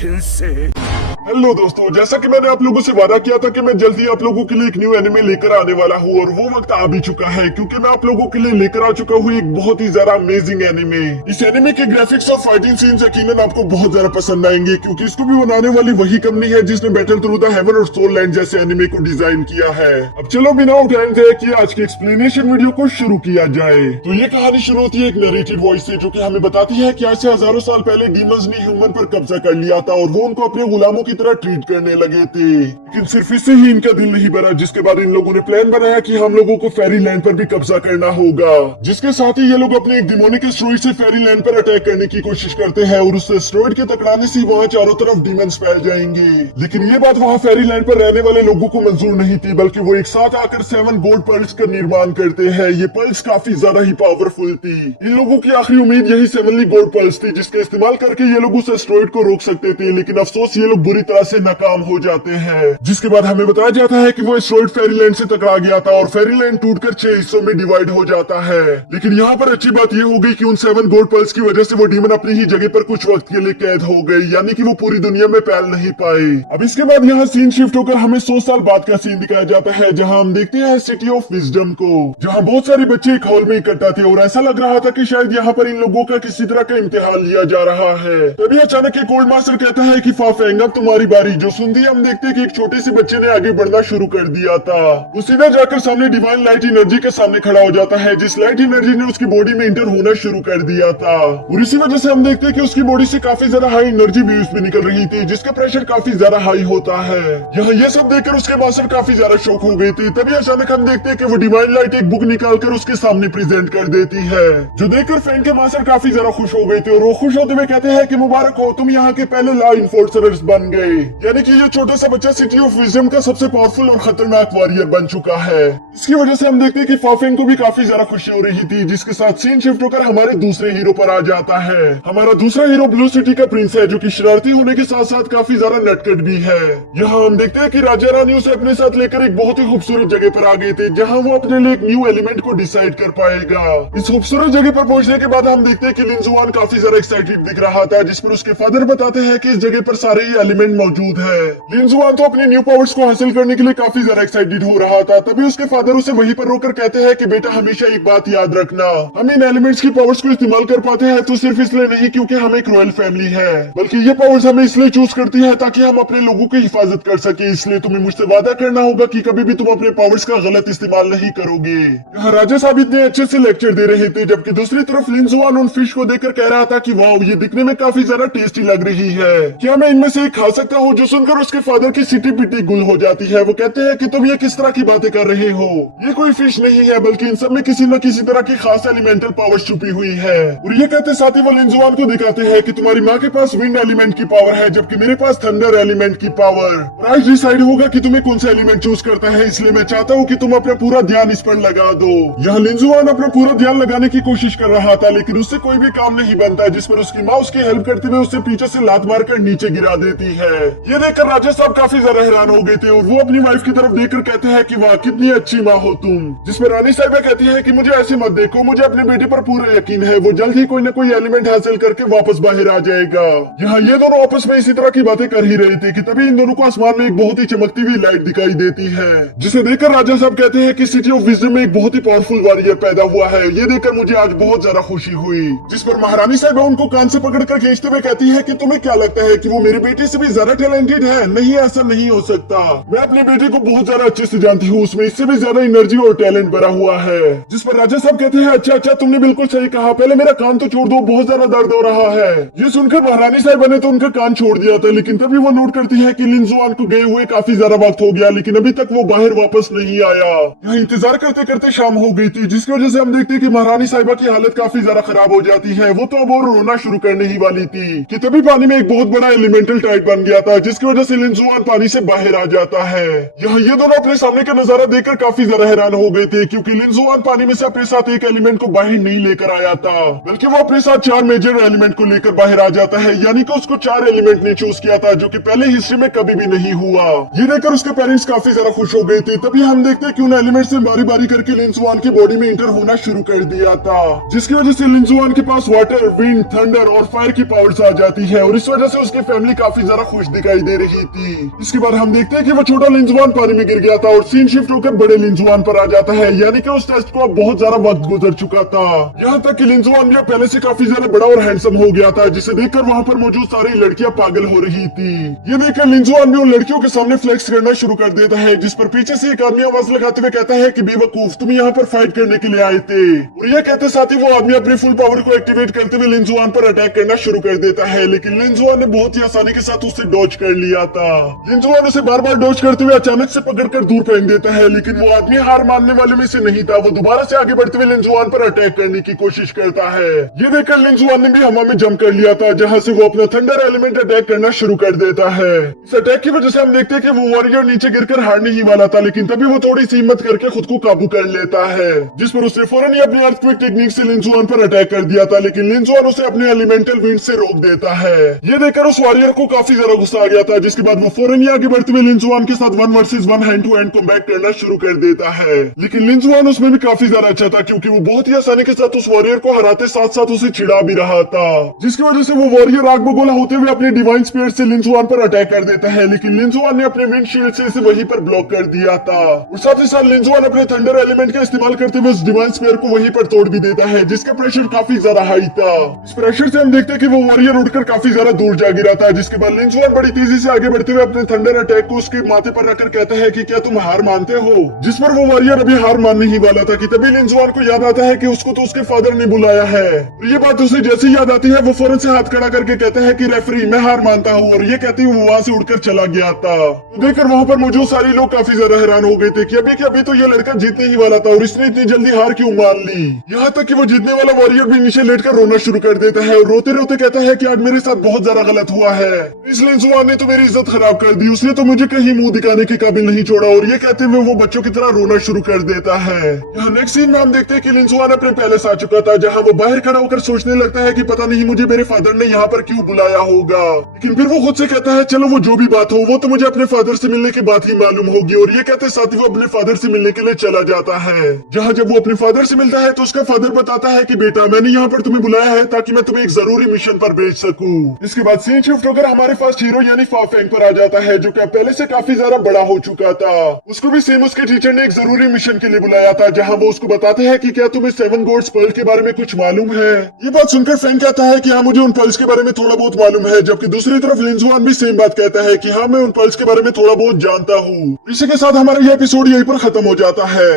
Hello दोस्तों, जैसा कि मैंने आप लोगों से वादा किया था कि मैं जल्दी आप लोगों के लिए एक न्यू एनिमे लेकर आने वाला हूँ और वो वक्त आ भी चुका है, क्योंकि मैं आप लोगों के लिए लेकर आ चुका हूँ एक बहुत ही ज्यादा अमेजिंग एनिमे। इस एनिमे के ग्राफिक्स और फाइटिंग सीन्स यकीनन आपको बहुत ज्यादा पसंद आएंगे, क्योंकि इसको भी बनाने वाली वही कंपनी है जिसने बैटल थ्रू द हेवन और सोल लैंड जैसे एनिमे को डिजाइन किया है। अब चलो बिना टाइम जाए कि आज की एक्सप्लेनेशन वीडियो को शुरू किया जाए। तो ये कहानी शुरू होती है एक नरेटेड वॉइस से, जो कि हमें बताती है कि आज से हजारों साल पहले डीमंस ने ह्यूमन पर कब्जा कर लिया था और वो उनको अपने गुलामों की तरह ट्रीट करने लगे थे। लेकिन सिर्फ इससे ही इनका दिल नहीं भरा, जिसके बाद इन लोगों ने प्लान बनाया कि हम लोगों को फेरी लैंड पर भी कब्जा करना होगा। जिसके साथ ही ये लोग अपने एक डिमोनिक एस्टेरॉइड से फेरी लैंड पर अटैक करने की कोशिश करते हैं और उस एस्टेरॉइड के टकराने से वहाँ चारों तरफ डीमंस फैल जाएंगे। लेकिन ये बात वहाँ फेरी लैंड पर रहने वाले लोगों को मंजूर नहीं थी, बल्कि वो एक साथ आकर 7 गोल्ड पर्ल्स का निर्माण करते हैं। ये पर्ल्स काफी ज्यादा ही पावरफुल थी। इन लोगों की आखिरी उम्मीद यही 7 गोल्ड पर्ल्स थी, जिसके इस्तेमाल करके ये लोग उस एस्टेरॉइड को रोक सकते थे। लेकिन अफसोस ये लोग बुरी तरह से नाकाम हो जाते हैं। जिसके बाद हमें बताया जाता है कि वो एस्टेरॉइड फेरीलैंड से टकरा गया था और फेरीलैंड टूटकर 6 हिस्सों में डिवाइड हो जाता है। लेकिन यहाँ पर अच्छी बात ये हो गई कि उन 7 गोल्ड पर्ल्स की वजह से वो डीमन अपनी ही जगह पर कुछ वक्त के लिए कैद हो गई, यानी कि वो पूरी दुनिया में फैल नहीं पाए। अब इसके बाद यहाँ सीन शिफ्ट होकर हमें 100 साल बाद का सीन दिखाया जाता है, जहाँ हम देखते हैं सिटी ऑफ विजडम को, जहाँ बहुत सारे बच्चे एक हॉल में इकट्ठा थे और ऐसा लग रहा था कि शायद यहाँ पर इन लोगों का किसी तरह का इम्तिहान लिया जा रहा है। तभी अचानक एक गोल्ड मास्टर कहता है कि फाफेंग अब तुम्हारी बारी। जो सुनती हम देखते हैं कि एक छोटे से बच्चे ने आगे बढ़ना शुरू कर दिया था। वो सीधा जाकर सामने डिवाइन लाइट एनर्जी के सामने खड़ा हो जाता है, जिस लाइट एनर्जी ने उसकी बॉडी में इंटर होना शुरू कर दिया था। और इसी वजह से हम देखते हैं कि उसकी बॉडी से काफी ज्यादा हाई एनर्जी वेव्स भी निकल रही थी, जिसका प्रेशर काफी ज्यादा हाई होता है। यहाँ ये सब देखकर उसके मास्टर काफी ज्यादा शॉक हो गई थी। तभी अचानक हम देखते हैं कि वो डिवाइन लाइट एक बुक निकालकर उसके सामने प्रेजेंट कर देती है, जो देखकर फैंग के मास्टर काफी ज्यादा खुश हो गए थे और वो खुश होते हुए कहते हैं कि मुबारक हो, तुम यहाँ के पहले लॉ इन्फोर्सर्स बन गए। यानी कि ये छोटा सा बच्चा सिटी ऑफ विजडम का सबसे पावरफुल और खतरनाक वॉरियर बन चुका है। इसकी वजह से हम देखते हैं कि फाफेंग को भी काफी ज्यादा खुशी हो रही थी, जिसके साथ सीन शिफ्ट होकर हमारे दूसरे हीरो पर आ जाता है। हमारा दूसरा हीरो ब्लू सिटी का प्रिंस है, जो कि शरारती होने के साथ साथ काफी ज्यादा नटखट भी है। यहाँ हम देखते हैं कि राजा रानी उसे अपने साथ लेकर एक बहुत ही खूबसूरत जगह पर आ गए थे, जहाँ वो अपने लिए एक न्यू एलिमेंट को डिसाइड कर पाएगा। इस खूबसूरत जगह पर पहुंचने के बाद हम देखते हैं कि लिंजुआन काफी ज्यादा एक्साइटेड दिख रहा था, जिस पर उसके फादर बताते हैं कि इस जगह पर सारे ही एलिमेंट मौजूद है। लिंजुआन तो अपने न्यू पावर्स को हासिल करने के लिए काफी ज्यादा एक्साइटेड हो रहा था। तभी उसके फादर उसे वहीं पर रोकर कहते हैं कि बेटा हमेशा एक बात याद रखना, हम इन एलिमेंट्स की पावर्स को इस्तेमाल कर पाते हैं तो सिर्फ इसलिए नहीं क्योंकि हम एक रॉयल फैमिली है, बल्कि ये पावर्स हमें इसलिए चूज करती है ताकि हम अपने लोगों की हिफाजत कर सके। इसलिए तुम्हें मुझसे वादा करना होगा कि कभी भी तुम अपने पावर्स का गलत इस्तेमाल नहीं करोगे। यहाँ राजा साहब इतने अच्छे से लेक्चर दे रहे थे, जबकि दूसरी तरफ लिंजुआन उन फिश को देखकर कह रहा था कि वाह, ये दिखने में काफी ज्यादा टेस्टी लग रही है, क्या मैं इनमें से एक खा सकता हूँ? जो सुनकर उसके फादर की सिटी पिटी गुल हो जाती है। वो कहते हैं कि तुम ये किस तरह की बातें कर रहे हो, ये कोई फिश नहीं है, बल्कि इन सब में किसी न किसी तरह की खास एलिमेंटल पावर छुपी हुई है। और ये कहते साथ ही वो लिंजुआन को दिखाते हैं कि तुम्हारी माँ के पास विंड एलिमेंट की पावर है, जबकि मेरे पास थंडर एलिमेंट की पावर। और आज डिसाइड होगा कि तुम्हें कौन सा एलिमेंट चूज करता है, इसलिए मैं चाहता हूँ कि तुम अपना पूरा ध्यान इस पर लगा दो। यहाँ लिंजुआन अपना पूरा ध्यान लगाने की कोशिश कर रहा था, लेकिन उससे कोई भी काम नहीं बनता, जिस पर उसकी माँ उसकी हेल्प करते हुए उसे पीछे से लात मारकर नीचे गिरा देती है। ये देखकर राजा साहब काफी ज्यादा हैरान हो गए थे और वो अपनी वाइफ की तरफ देखकर कहते हैं कि वाह, कितनी अच्छी माँ हो तुम। जिसमें रानी साहिबा कहती है कि मुझे ऐसे मत देखो, मुझे अपने बेटे पर पूरा यकीन है, वो जल्द ही कोई न कोई एलिमेंट हासिल करके वापस बाहर आ जाएगा। यहाँ ये दोनों आपस में इसी तरह की बातें कर ही रहे थे कि तभी इन दोनों को आसमान में एक बहुत ही चमकती हुई लाइट दिखाई देती है, जिसे देखकर राजा साहब कहते हैं कि सिटी ऑफ विजडम में एक बहुत ही पावरफुल वॉरियर पैदा हुआ है। ये देखकर मुझे आज बहुत ज्यादा खुशी हुई। जिस पर महारानी साहिबा उनको कान से पकड़कर खींचते हुए कहती है कि तुम्हें क्या लगता है कि वो मेरे बेटे से भी ज्यादा टैलेंटेड है? नहीं, ऐसा नहीं हो सकता। मैं अपने बेटे को बहुत ज्यादा अच्छे से जानती हूँ, उसमें इससे भी ज्यादा एनर्जी और टैलेंट भरा हुआ है। जिस पर राजा साहब कहते हैं अच्छा अच्छा, तुमने बिल्कुल सही कहा, पहले मेरा कान तो छोड़ दो, बहुत ज्यादा दर्द हो रहा है। ये सुनकर महारानी साहिबा ने तो उनका कान छोड़ दिया था, लेकिन तभी वो नोट करती है कि लिंजुआन को गए हुए काफी ज्यादा वक्त हो गया, लेकिन अभी तक वो बाहर वापस नहीं आया। यहाँ इंतजार करते करते शाम हो गई थी, जिसकी वजह से हम देखते हैं कि महारानी साहिबा की हालत काफी ज्यादा खराब हो जाती है। वो तो अब और रोना शुरू करने ही वाली थी कि तभी पानी में एक बहुत बड़ा एलिमेंटल टाइड बन गया जाता है, जिसकी वजह से लिंजुआन पानी से बाहर आ जाता है। यहाँ ये दोनों अपने सामने का नजारा देखकर काफी ज्यादा हैरान हो गए थे, क्योंकि लिंजुआन पानी में से अपने साथ एक एलिमेंट को बाहर नहीं लेकर आया था, बल्कि वो अपने साथ 4 मेजर एलिमेंट को लेकर बाहर आ जाता है। यानी कि उसको 4 एलिमेंट ने चूज किया था, जो कि पहले हिस्ट्री में कभी भी नहीं हुआ। ये देखकर उसके पेरेंट्स काफी ज्यादा खुश हो गए थे। तभी हम देखते हैं कि उन एलिमेंट्स ने बारी बारी करके लिंजुआन की बॉडी में इंटर होना शुरू कर दिया था, जिसकी वजह से लिंजुआन के पास वाटर, विंड, थंडर और फायर की पावर्स आ जाती है, और इस वजह से उसकी फैमिली काफी ज्यादा खुश दिखाई दे रही थी। इसके बाद हम देखते हैं कि वो छोटा लिंजुआन पानी में गिर गया था और सीन शिफ्ट होकर बड़े लिंजुआन पर आ जाता है। यानी कि उस टेस्ट को अब बहुत ज्यादा वक्त गुजर चुका था। यहाँ तक कि लिंजुआन भी पहले से काफी ज्यादा बड़ा और हैंडसम हो गया था, जिसे देखकर वहाँ पर मौजूद सारी लड़कियां पागल हो रही थी। ये देखकर लिंजुआन भी उन लड़कियों के सामने फ्लेक्स करना शुरू कर देता है, जिस पर पीछे से एक आदमी आवाज लगाते हुए कहता है कि बेवकूफ, तुम यहाँ पर फाइट करने के लिए आए थे। और ये कहते साथ ही वो आदमी अपनी फुल पावर को एक्टिवेट करते हुए लिंजुआन पर अटैक करना शुरू कर देता है, लेकिन लिंजुआन ने बहुत ही आसानी के साथ उसे डॉज कर लिया था। लिंजुआन उसे बार बार डॉज करते हुए अचानक से पकड़कर दूर फेंक देता है, लेकिन वो आदमी हार मानने वाले में से नहीं था। वो दोबारा से आगे बढ़ते हुए लिंजुआन पर अटैक करने की कोशिश करता है। ये देखकर लिंजुआन ने भी हवा में जंप कर लिया था, जहाँ से वो अपना थंडर एलिमेंट अटैक करना शुरू कर देता है। इस अटैक की वजह से हम देखते हैं कि वो वॉरियर नीचे गिरकर हारने ही वाला था, लेकिन तभी वो थोड़ी सी हिम्मत करके खुद को काबू कर लेता है, जिस पर उसने फौरन ही अपनी अर्थक्वेक टेक्निक से लिंजुआन पर अटैक कर दिया था, लेकिन लिंजुआन उसे अपने एलिमेंटल विंड से रोक देता है। ये देखकर उस वॉरियर को काफी ज्यादा गुस्सा आ गया था, जिसके बाद वो फौरन ही आगे बढ़ते हुए लिंजुआन के साथ 1 versus 1 hand to hand combat करना शुरू कर देता है। लेकिन लिंजुआन उसमें भी काफी ज्यादा अच्छा था, क्योंकि वो बहुत ही आसानी के साथ उस वॉरियर को हराते साथ साथ उसे छिड़ा भी रहा था, जिसकी वजह से वो वॉरियर आग बगोला होते हुए अपने डिवाइन स्पिरिट से लिंजुआन पर अटैक कर देता है, लेकिन लिंजुआन ने अपने विंड शील्ड से इसे वहीं पर ब्लॉक कर दिया था। और साथ ही साथ लिंजुआन अपने थंडर एलिमेंट का इस्तेमाल करते हुए उस डिवाइन स्पियर को वहीं पर तोड़ भी देता है, जिसका प्रेशर काफी ज्यादा हाई था। इस प्रेशर से हम देखते हैं कि वो वॉरियर उड़कर काफी ज्यादा दूर जा गिरा था, जिसके बाद लिंजुआन बड़ी तेजी से आगे बढ़ते हुए अपने थंडर अटैक को उसके माथे पर रखकर कहता है कि क्या तुम हार मानते हो, जिस पर वो वॉरियर अभी हार मानने ही वाला था कि तभी लिंजुआन को याद आता है कि उसको तो उसके फादर ने बुलाया है। ये बात उसे जैसे ही याद आती है, वो फौरन से हाथ खड़ा करके कहता है कि रेफरी, मैं हार मानता हूँ, और ये कहते हुए वो वहाँ से उड़कर चला गया था। तो देखकर वहाँ पर मौजूद सारे लोग काफी ज्यादा हैरान हो गए थे कि अभी तो ये लड़का जीतने ही वाला था और इसने इतनी जल्दी हार क्यों मान ली। यहाँ तक कि वो जीतने वाला वॉरियर भी नीचे लेटकर रोना शुरू कर देता है और रोते रोते कहता है कि आज मेरे साथ बहुत ज्यादा गलत हुआ है, इस लिंजुआन ने तो मेरी इज्जत खराब कर दी, उसने तो मुझे कहीं मुंह दिखाने के काबिल नहीं छोड़ा। और ये कहते हुए वो बच्चों की तरह रोना शुरू कर देता है। यहाँ नेक्स्ट सीन में हम देखते हैं कि लिंजुआन अपने पैलेस आ चुका था, जहाँ वो बाहर खड़ा होकर सोचने लगता है कि पता नहीं मुझे मेरे फादर ने यहाँ पर क्यों बुलाया होगा। लेकिन फिर वो खुद से कहता है चलो वो जो भी बात हो, वो तो मुझे अपने फादर से मिलने के बाद ही मालूम होगी। और ये कहते साथ ही वो अपने फादर से मिलने के लिए चला जाता है, जहाँ जब वो अपने फादर से मिलता है तो उसका फादर बताता है कि बेटा, मैंने यहाँ पर तुम्हें बुलाया है ताकि मैं तुम्हें एक जरूरी मिशन पर भेज सकूं। इसके बाद सीन शिफ्ट होकर हमारे फर्स्ट हीरो यानी फा फेंग पर आ जाता है, जो कि पहले से काफी ज्यादा बड़ा हो चुका था। उसको भी सेम उसके टीचर ने एक जरूरी मिशन के लिए बुलाया था, जहाँ वो उसको बताते हैं कि क्या तुम्हें 7 गॉड्स पर्ल के बारे में कुछ मालूम है। ये बात सुनकर फेंग कहता है कि हाँ, मुझे उन पर्ल्स के बारे में थोड़ा बहुत मालूम है, जबकि दूसरी तरफ लिंजुआन भी सेम बात कहता है कि हाँ, मैं उन पर्ल्स के बारे में थोड़ा बहुत जानता हूँ। इसी के साथ हमारा यह एपिसोड यहीं पर खत्म हो जाता है।